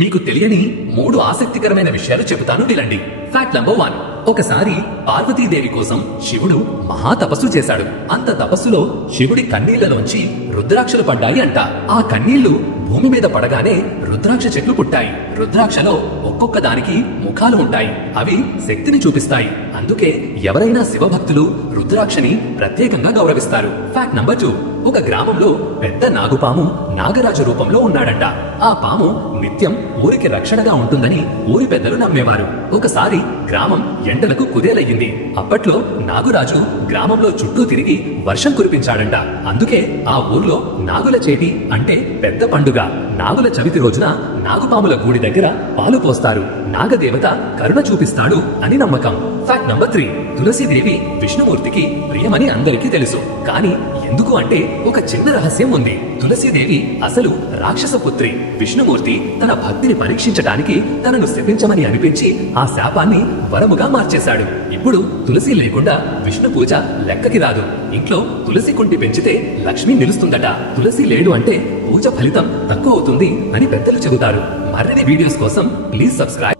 మీకు తెలియని 3 ఆసక్తికరమైన విషయాలు చెబుతాను వినండి. Fact number 1. ఒకసారి పార్వతీదేవి కోసం శివుడు మహా తపస్సు చేశాడు. అంత తపస్సులో శివుడి కన్నీళ్లలోంచి రుద్రాక్షలు పడ్డాయి అంట. ఆ కన్నీళ్లు భూమి మీద పడగానే రుద్రాక్ష చెట్లు పుట్టాయి. రుద్రాక్షలో ఒక్కొక్క దానికి ముఖాలు ఉంటాయి. అవి శక్తిని చూపిస్తాయి. అందుకే ఎవరైనా శివభక్తులు రుద్రాక్షని ప్రత్యేకంగా గౌరవిస్తారు. Fact number 2. ఒక గ్రామంలో పెద్ద నాగుపాము నాగరాజు రూపంలో ఉన్నాడంట. ఆ పాము నిత్యం ఊరికి రక్షణగా ఉంటుందని ఊరి పెద్దలు నమ్మేవారు. ఒకసారి గ్రామం ఎండలకు కుదేలయ్యింది. అప్పట్లో నాగురాజు గ్రామంలో చుట్టూ తిరిగి వర్షం కురిపించాడంట. అందుకే ఆ ఊర్లో నాగుల చేటి అంటే పెద్ద పండుగ. నాగుల చవితి రోజున నాగుపాముల గూడి దగ్గర పాలు పోస్తారు. నాగదేవత కరుణ చూపిస్తాడు అని నమ్మకం. Fact number 3. తులసీదేవి విష్ణుమూర్తికి ప్రియమని అందరికీ తెలుసు. కానీ ఎందుకు అంటే ఒక చిన్న రహస్యం ఉంది. తులసీదేవి అసలు రాక్షస పుత్రి. విష్ణుమూర్తి తన భక్తిని పరీక్షించడానికి తనను శపించమని అనిపించి ఆ శాపాన్ని వరముగా మార్చేశాడు. ఇప్పుడు తులసి లేకుండా విష్ణు పూజ లెక్కకి రాదు. ఇంట్లో తులసి కుంటి పెంచితే లక్ష్మి నిలుస్తుందట. తులసి లేడు అంటే పూజ ఫలితం తక్కువ అవుతుంది అని పెద్దలు చెబుతారు. మరిన్ని వీడియోస్ కోసం ప్లీజ్ సబ్స్క్రైబ్.